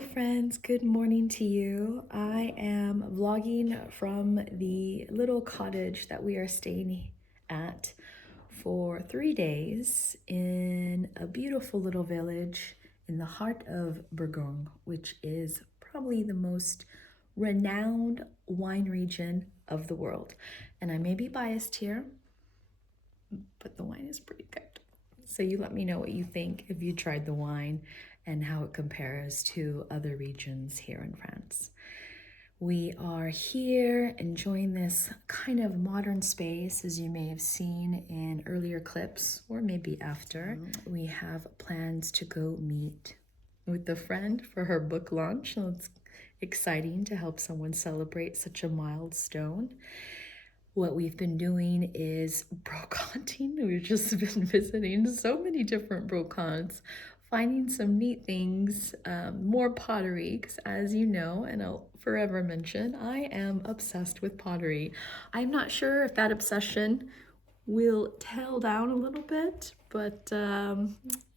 Hello friends, good morning to you. I am vlogging from the little cottage that we are staying at for 3 days in a beautiful little village in the heart of Bourgogne, which is probably the most renowned wine region of the world. And I may be biased here, but the wine is pretty good. So you let me know what you think if you tried the wine and how it compares to other regions here in France. We are here enjoying this kind of modern space, as you may have seen in earlier clips, or maybe after. We have plans to go meet with a friend for her book launch. So it's exciting to help someone celebrate such a milestone. What we've been doing is brocanting. We've just been visiting so many different brocants, finding some neat things, more pottery, because as you know, and I'll forever mention, I am obsessed with pottery. I'm not sure if that obsession will tail down a little bit, but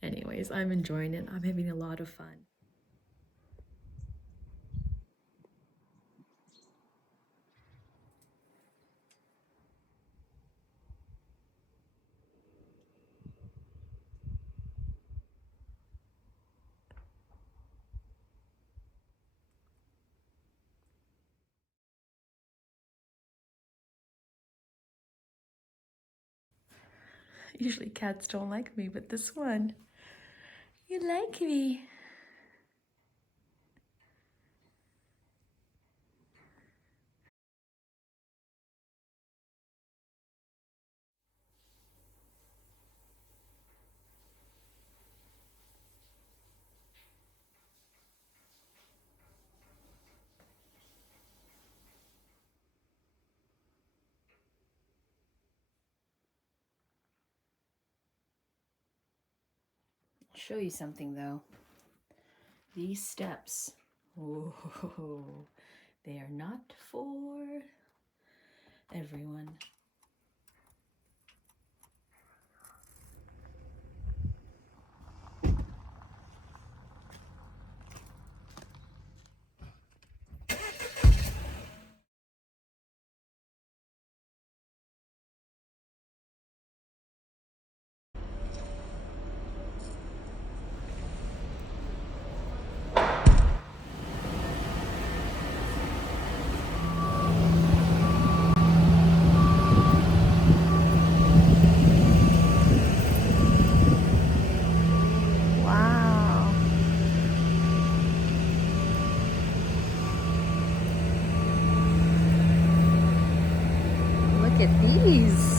anyways, I'm enjoying it. I'm having a lot of fun. Usually cats don't like me, but this one, you like me. I'll show you something though. These steps, oh, they are not for everyone. Wow. Look at these.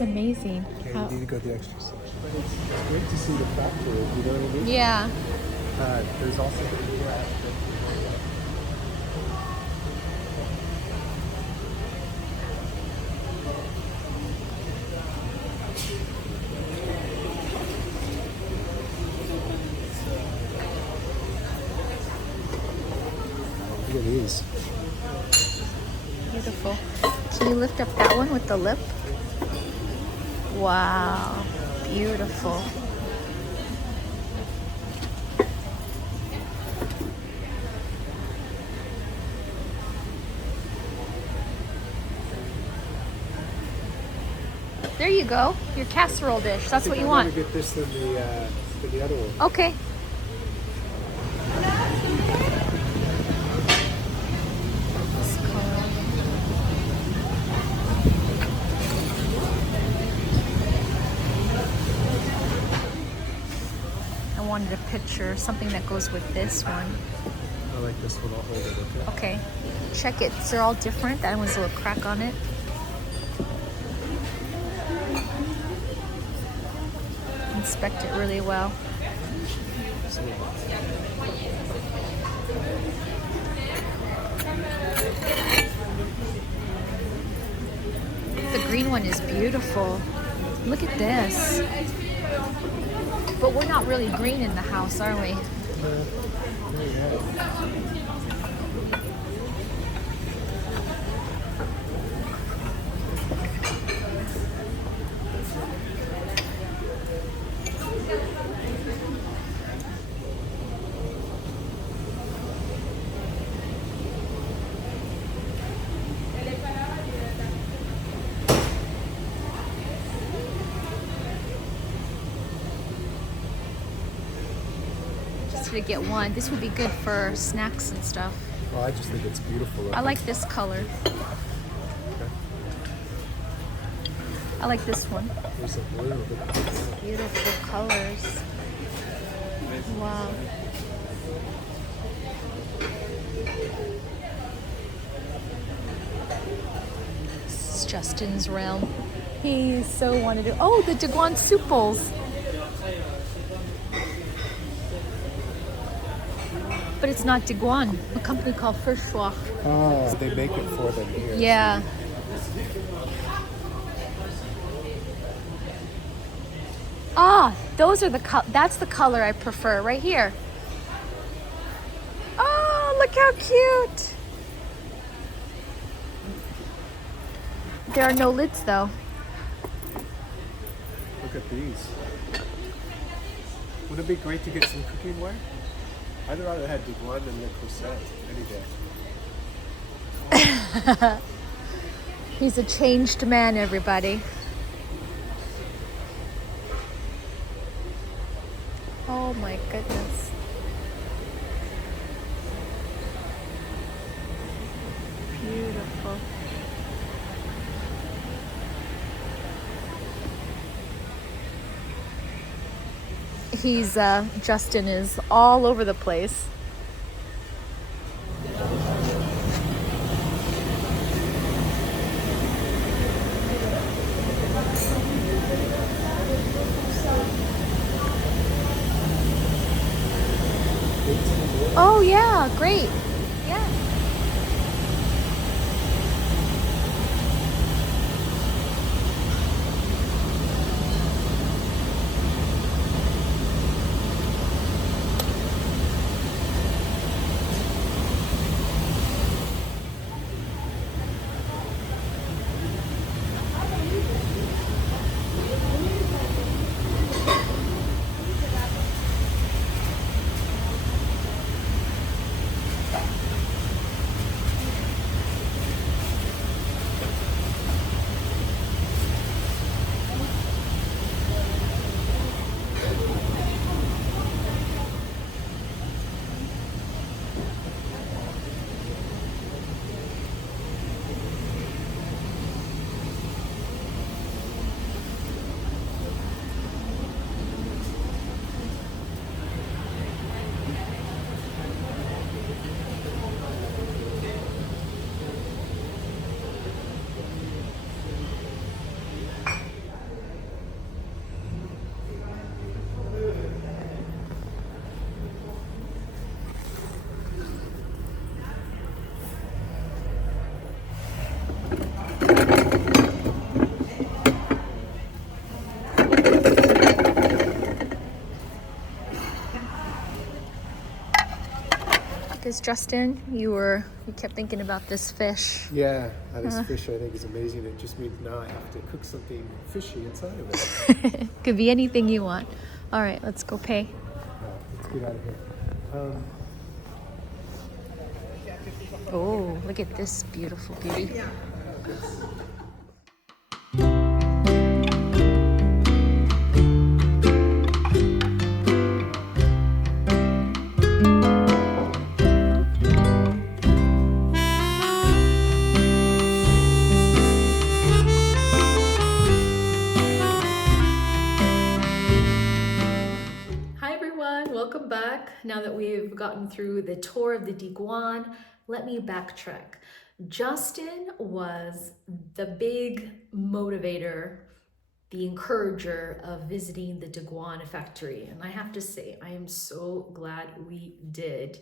is amazing. Yeah, you need to go the extra section. But it's great to see the factory, you know what I mean? Yeah. There's also the cool aspect. Look at these. Beautiful. Can you lift up that one with the lip? Wow. Beautiful. There you go. Your casserole dish. That's what you want. I'd rather get this than the other one. Okay. This color. I wanted a picture, something that goes with this one. I like this one. I'll hold it, okay? Okay. Check it. They're all different. That one's a little crack on it. Inspect it really well. The green one is beautiful. Look at this. But we're not really green in the house, are we? To get one. This would be good for snacks and stuff. Well, I just think it's beautiful. I like this color. Okay. I like this one. There's a blue. Beautiful colors. Wow. This is Justin's realm. He so wanted to. Oh, the Digoin soup bowls. But it's not Digoin, a company called Verschwach. Oh, they make it for them here. Yeah. Ah, those are that's the color I prefer right here. Oh, look how cute. There are no lids though. Look at these. Would it be great to get some cooking ware? I'd rather have Digoin than Le Creuset any day. He's a changed man, everybody. Oh my goodness. Beautiful. Justin is all over the place. Oh yeah, great. Yeah. Because Justin, you kept thinking about this fish. Yeah, this fish I think is amazing. It just means now I have to cook something fishy inside of it. Could be anything you want. All right, let's go pay. Let's get out of here. Oh, look at this beautiful beauty. Welcome back. Now that we've gotten through the tour of the Digoin, let me backtrack. Justin was the big motivator, the encourager of visiting the Digoin factory. And I have to say, I am so glad we did.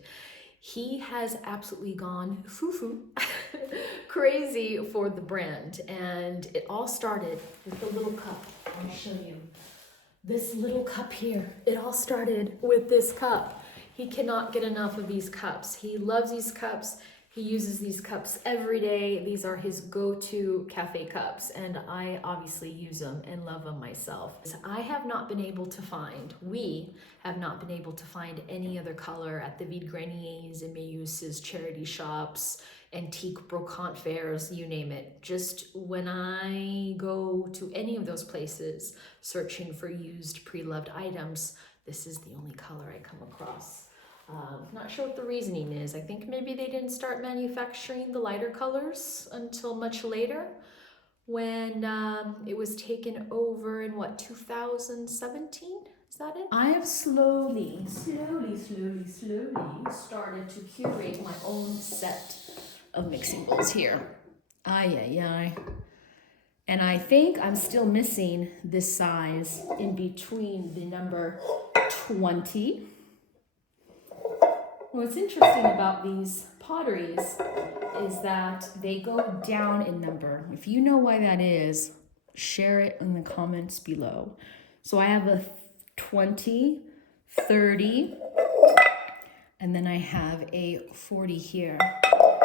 He has absolutely gone foo-foo crazy for the brand. And it all started with the little cup. I'll show you. This little cup here, it all started with this cup. He cannot get enough of these cups. He loves these cups. He uses these cups every day. These are his go-to cafe cups, and I obviously use them and love them myself. I have not been able to find, we have not been able to find any other color at the Vide Greniers, Emmaus's, charity shops, antique brocante fairs, you name it. Just when I go to any of those places searching for used pre-loved items, this is the only color I come across. Not sure what the reasoning is. I think maybe they didn't start manufacturing the lighter colors until much later, when it was taken over in what, 2017? Is that it? I have slowly started to curate my own set of mixing bowls here. Ay. And I think I'm still missing this size in between the number 20. What's interesting about these potteries is that they go down in number. If you know why that is, share it in the comments below. So I have a 20, 30, and then I have a 40 here.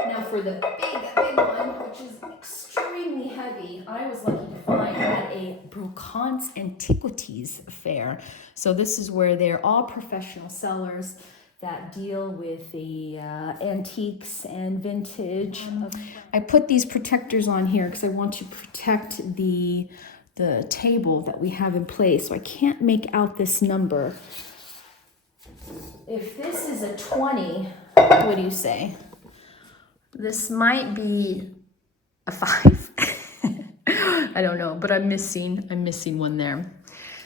Now for the big one, which is extremely heavy, I was lucky to find at a brocante antiquities fair. So this is where they're all professional sellers that deal with the antiques and vintage. I put these protectors on here because I want to protect the table that we have in place. So I can't make out this number. If this is a 20, what do you say? This might be a 5. I don't know, but I'm missing one there.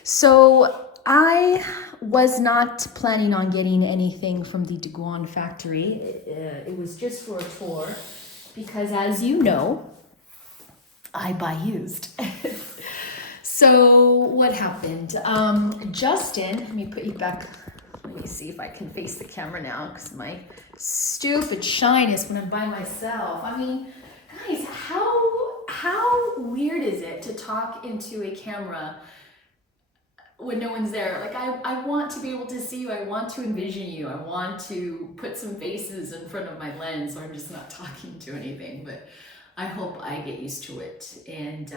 So I was not planning on getting anything from the Digoin factory. It was just for a tour because, as you know, I buy used. So what happened? Justin, let me put you back. Let me see if I can face the camera now because my stupid shyness when I'm by myself. I mean, guys, how weird is it to talk into a camera when no one's there? Like, I want to be able to see you. I want to envision you. I want to put some faces in front of my lens so I'm just not talking to anything, but I hope I get used to it. And,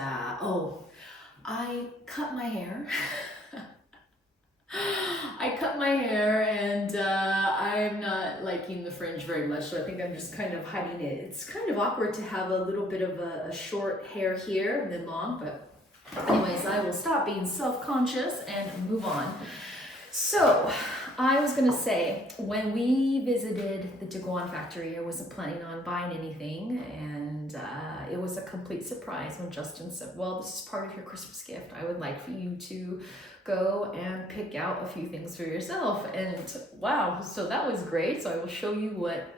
I cut my hair. I cut my hair and I'm not liking the fringe very much, so I think I'm just kind of hiding it. It's kind of awkward to have a little bit of a short hair here and then long, but anyways, I will stop being self-conscious and move on. So I was gonna say, when we visited the Digoin factory, I wasn't planning on buying anything, and it was a complete surprise when Justin said, well, this is part of your Christmas gift. I would like for you to go and pick out a few things for yourself. And wow, so that was great. So I will show you what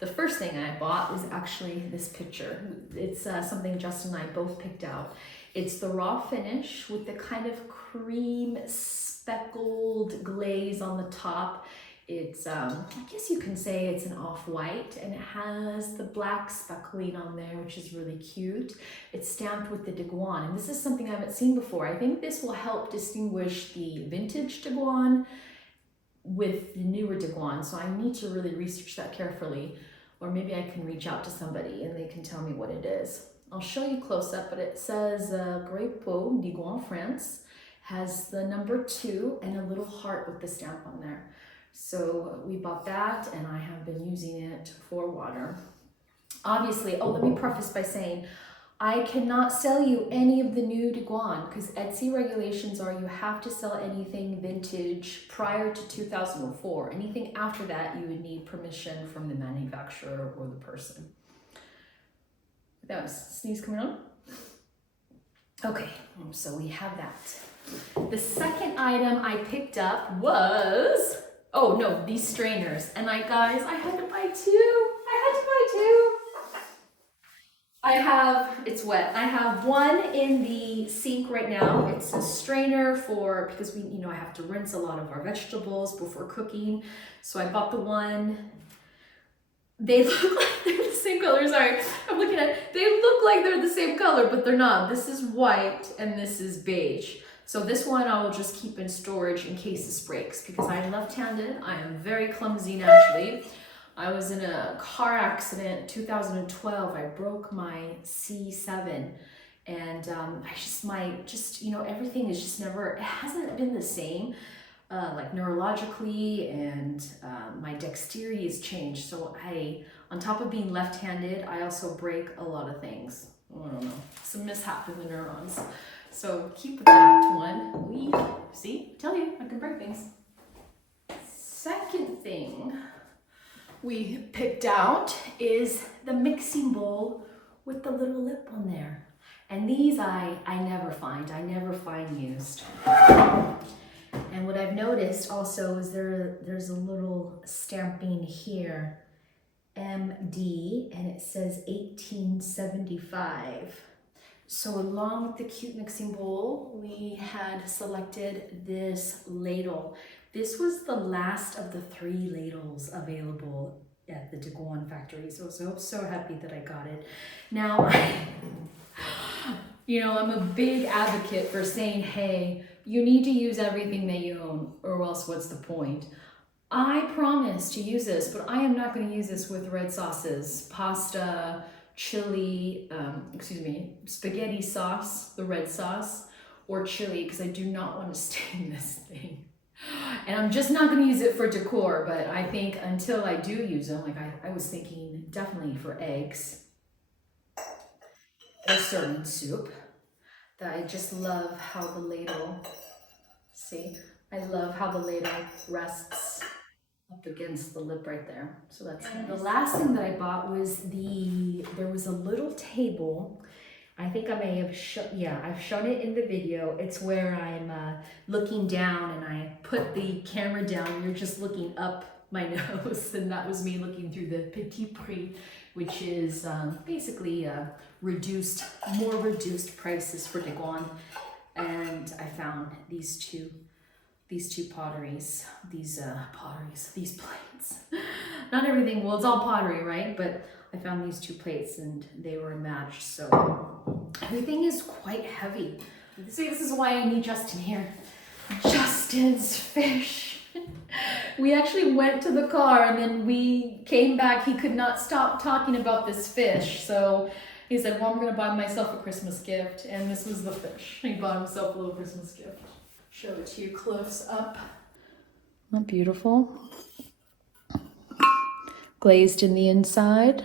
the first thing I bought was actually this picture. It's something Justin and I both picked out. It's the raw finish with the kind of cream speckled glaze on the top. It's, I guess you can say it's an off-white, and it has the black speckling on there, which is really cute. It's stamped with the Digoin, and this is something I haven't seen before. I think this will help distinguish the vintage Digoin with the newer Digoin, so I need to really research that carefully, or maybe I can reach out to somebody and they can tell me what it is. I'll show you close up, but it says Grès Digoin, France, has the number 2 and a little heart with the stamp on there. So we bought that and I have been using it for water. Obviously, let me preface by saying, I cannot sell you any of the new Digoin because Etsy regulations are you have to sell anything vintage prior to 2004. Anything after that, you would need permission from the manufacturer or the person. That was sneeze coming on. Okay, so we have that. The second item I picked up was, oh no, these strainers. And guys, I had to buy 2. It's wet. I have one in the sink right now. It's a strainer because I have to rinse a lot of our vegetables before cooking. So I bought the one. They look like they're the same color. Sorry, I'm looking at it. They look like they're the same color, but they're not. This is white and this is beige. So this one I will just keep in storage in case this breaks because I'm left-handed. I am very clumsy naturally. I was in a car accident 2012. I broke my C7 and everything is just it hasn't been the same, like neurologically, and my dexterity has changed. So on top of being left-handed, I also break a lot of things. I don't know, some mishap in the neurons. So keep that one. Tell you, I can break things. Second thing we picked out is the mixing bowl with the little lip on there. And these I never find used. And what I've noticed also is there's a little stamping here, MD, and it says 1875. So along with the cute mixing bowl, we had selected this ladle. This was the last of the 3 ladles available at the Digoin factory. So so happy that I got it. Now, I'm a big advocate for saying, hey, you need to use everything that you own or else what's the point? I promise to use this, but I am not going to use this with red sauces, pasta, chili, spaghetti sauce, the red sauce, or chili, because I do not want to stain this thing. And I'm just not going to use it for decor, but I think until I do use them, like I was thinking definitely for eggs or serving soup, that I just love how the ladle, I love how the ladle rests up against the lip right there. So that's nice. The last thing that I bought was there was a little table. I think I may have I've shown it in the video. It's where I'm looking down and I put the camera down and you're just looking up my nose, and that was me looking through the petit prix, which is basically more reduced prices for Digoin. And I found these two potteries, these plates. Not everything, well, it's all pottery, right? But I found these 2 plates and they were a match. So everything is quite heavy. This is why I need Justin here. Justin's fish. We actually went to the car and then we came back. He could not stop talking about this fish. So he said, well, I'm gonna buy myself a Christmas gift. And this was the fish. He bought himself a little Christmas gift. Show it to you close up. Not beautiful. Glazed in the inside.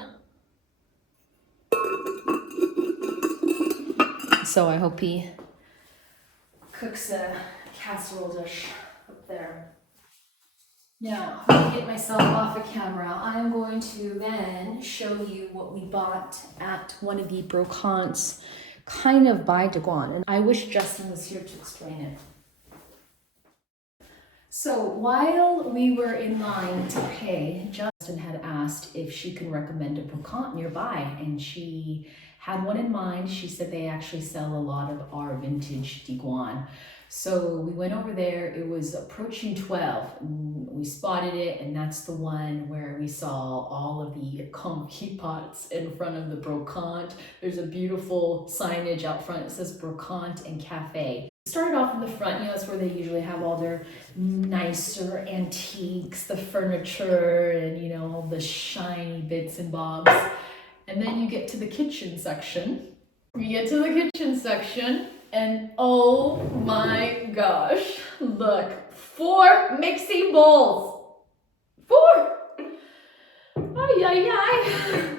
So I hope he cooks a casserole dish up there. Now, I'm gonna get myself off of camera. I'm going to then show you what we bought at one of the brocantes, kind of by Digoin. And I wish Justin was here to explain it. So while we were in line to pay, Justin had asked if she can recommend a brocante nearby, and she had one in mind. She said they actually sell a lot of our vintage Digoin. So we went over there. It was approaching 12. We spotted it, and that's the one where we saw all of the conquis pots in front of the brocante. There's a beautiful signage out front. It says brocante and cafe. Started off in the front, you know, that's where they usually have all their nicer antiques, the furniture, and, you know, all the shiny bits and bobs. And then you get to the kitchen section. And oh my gosh, look, 4 mixing bowls. 4! Ay, ay, ay.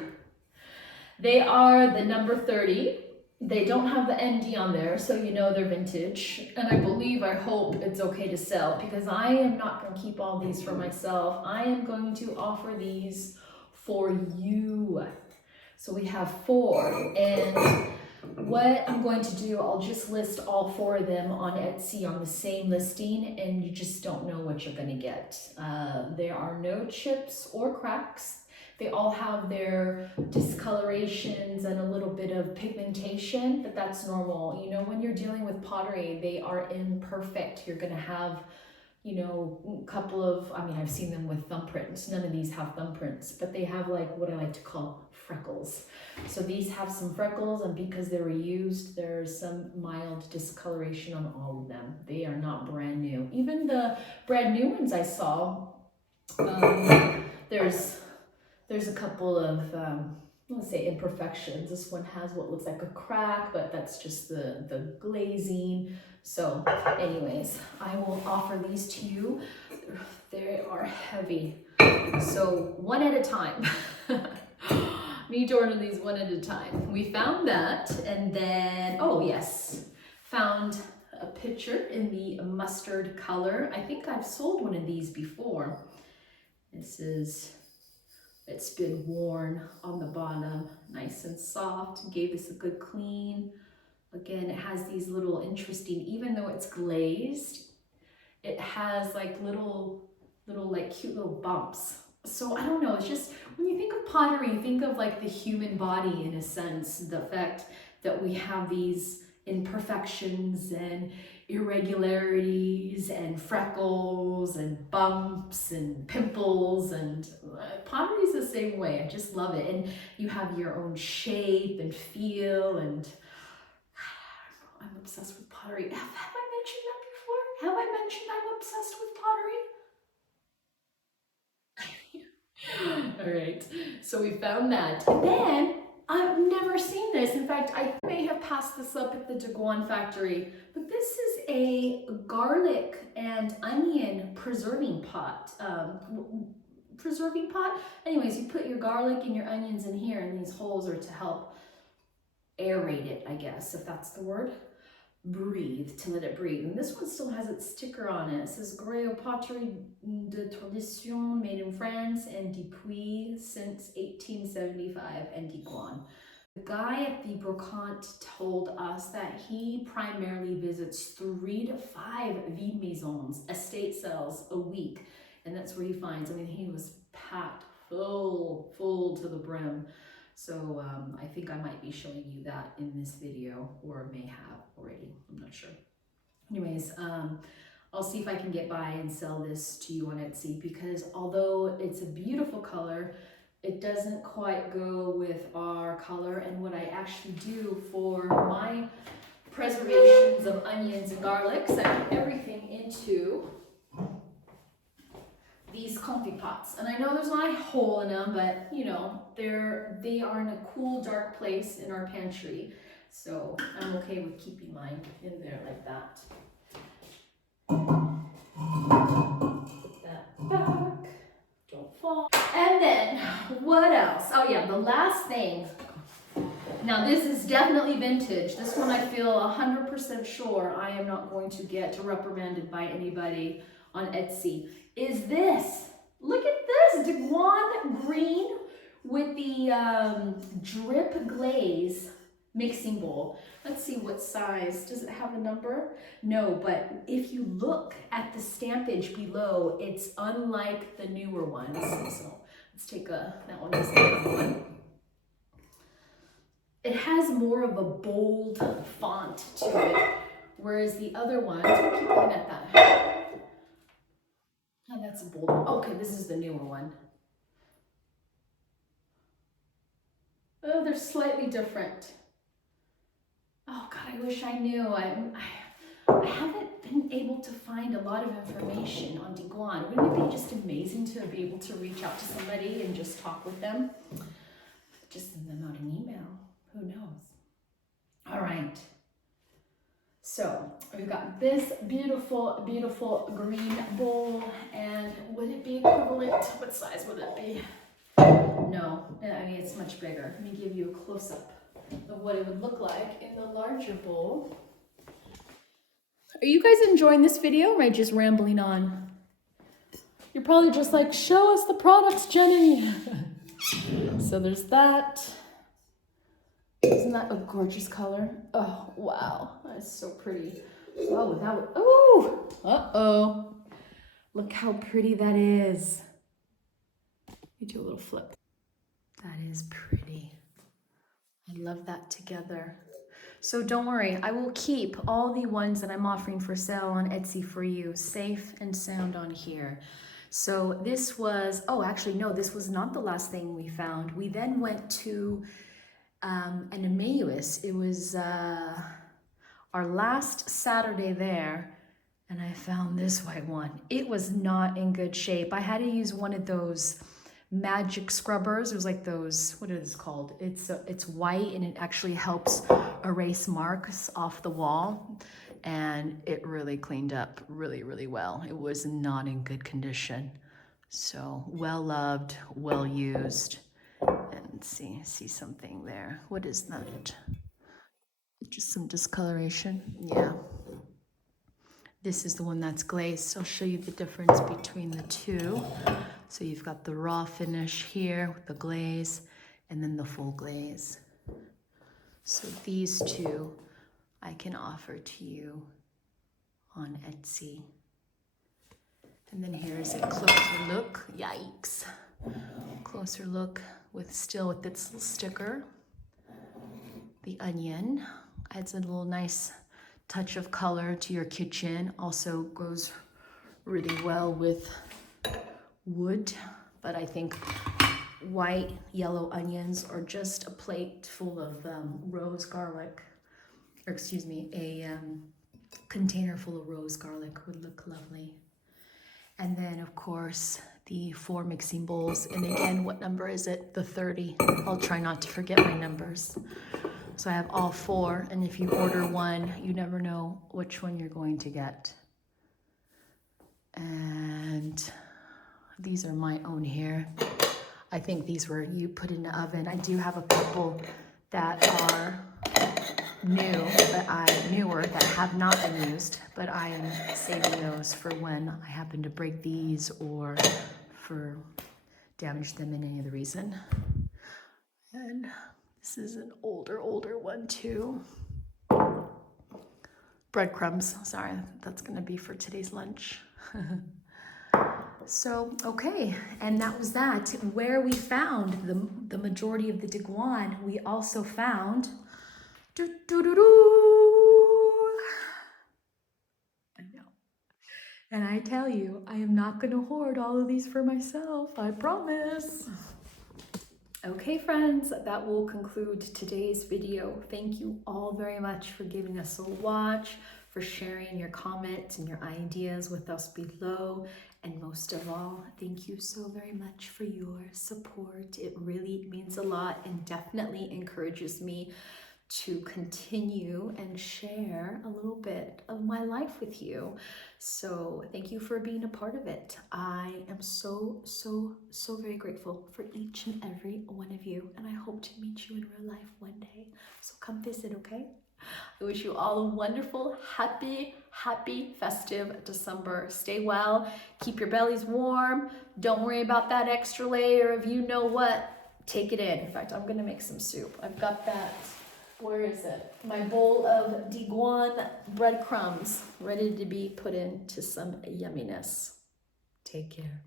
They are the number 30. They don't have the MD on there, so you know they're vintage. And I hope it's okay to sell, because I am not going to keep all these for myself. I am going to offer these for you. So we have 4, and what I'm going to do, I'll just list all 4 of them on Etsy on the same listing, and you just don't know what you're going to get. There are no chips or cracks. They all have their discolorations and a little bit of pigmentation, but that's normal. You know, when you're dealing with pottery, they are imperfect. You're going to have, you know, a couple of, I mean, I've seen them with thumbprints. None of these have thumbprints, but they have like what I like to call freckles. So these have some freckles, and because they were used, there's some mild discoloration on all of them. They are not brand new. Even the brand new ones I saw, there's a couple of, let's say, imperfections. This one has what looks like a crack, but that's just the glazing. So anyways, I will offer these to you. They are heavy. So one at a time. Need to order these one at a time. We found that, and then, oh yes, found a picture in the mustard color. I think I've sold one of these before. It's been worn on the bottom, nice and soft, gave this a good clean. Again, it has these little interesting, even though it's glazed, it has like little like cute little bumps. So I don't know, it's just, when you think of pottery, you think of like the human body in a sense, the fact that we have these imperfections and irregularities and freckles and bumps and pimples, and pottery is the same way. I just love it. And you have your own shape and feel, and I'm obsessed with pottery. Have I mentioned that before? Have I mentioned I'm obsessed with pottery? All right, so we found that. And then, I've never seen this. In fact, I may have passed this up at the Digoin factory, but this is a garlic and onion preserving pot. Anyways, you put your garlic and your onions in here, and these holes are to help aerate it, I guess, if that's the word. Breathe, to let it breathe. And this one still has its sticker on it. It says Grès Poteries de Digoin, made in France and depuis since 1875, and Digoin. The guy at the brocante told us that he primarily visits 3 to 5 vide maisons, estate sales, a week, and that's where he finds. I mean, he was packed full to the brim. So I think I might be showing you that in this video, or may have already, I'm not sure. Anyways, I'll see if I can get by and sell this to you on Etsy, because although it's a beautiful color, it doesn't quite go with our color. And what I actually do for my preservations of onions and garlics, I put everything into these comfy pots. And I know there's not a hole in them, but you know, they are in a cool, dark place in our pantry. So I'm okay with keeping mine in there like that. Put that back, don't fall. And then, what else? Oh yeah, the last thing. Now this is definitely vintage. This one I feel 100% sure I am not going to get reprimanded by anybody on Etsy. Is this. Look at this, Digoin green with the drip glaze mixing bowl. Let's see what size. Does it have a number? No, but if you look at the stampage below, it's unlike the newer ones. So let's take that one is the other one. It has more of a bold font to it, whereas the other ones, we'll keep looking at that. Oh, that's a bold one. Okay, this is the newer one. Oh, they're slightly different. Oh God, I wish I knew. I haven't been able to find a lot of information on Digoin. Wouldn't it be just amazing to be able to reach out to somebody and just talk with them? Just send them out an email. Who knows? All right. So we've got this beautiful, beautiful green bowl, and would it be equivalent? What size would it be? No, I mean, it's much bigger. Let me give you a close-up of what it would look like in the larger bowl. Are you guys enjoying this video, or am I just rambling on? You're probably just like, show us the products, Jenny. So there's that. Isn't that a gorgeous color? Oh, wow, that's so pretty. Oh, that would, oh, uh-oh. Look how pretty that is. Let me do a little flip. That is pretty. I love that together. So don't worry, I will keep all the ones that I'm offering for sale on Etsy for you, safe and sound on here. So this was, oh, actually, no, this was not the last thing we found. We then went to an Emmaus. It was our last Saturday there, and I found this white one. It was not in good shape. I had to use one of those magic scrubbers. It was like those, what is it called? It's white, and it actually helps erase marks off the wall, and it really cleaned up really, really well. It was not in good condition. So well loved, well used. And see something there. What is that? Just some discoloration. Yeah. This is the one that's glazed. I'll show you the difference between the two. So you've got the raw finish here with the glaze, and then the full glaze. So these two I can offer to you on Etsy. And then here's a closer look. Yikes. Closer look with its little sticker. The onion adds a little nice touch of color to your kitchen. Also goes really well with wood, but I think white, yellow onions, or just a plate full of rose garlic, or excuse me, a container full of rose garlic would look lovely. And then of course the 4 mixing bowls. And again, what number is it? The 30. I'll try not to forget my numbers. So I have all 4, and if you order one, you never know which one you're going to get. And these are my own here. I think these were you put in the oven. I do have a couple that are newer that have not been used, but I am saving those for when I happen to break these or for damage them in any other reason. And this is an older one too. Breadcrumbs, sorry, that's gonna be for today's lunch. So, okay, and that was that. Where we found the majority of the Digoin, we also found, I know. And I tell you, I am not gonna hoard all of these for myself, I promise. Okay, friends, that will conclude today's video. Thank you all very much for giving us a watch, for sharing your comments and your ideas with us below. And most of all, thank you so very much for your support. It really means a lot and definitely encourages me to continue and share a little bit of my life with you. So thank you for being a part of it. I am so very grateful for each and every one of you, and I hope to meet you in real life one day. So come visit, okay? I wish you all a wonderful, happy festive December. Stay well, keep your bellies warm. Don't worry about that extra layer of you know what. Take it in. In fact, I'm gonna make some soup. I've got that. Where is it? My bowl of Digoin breadcrumbs ready to be put into some yumminess. Take care.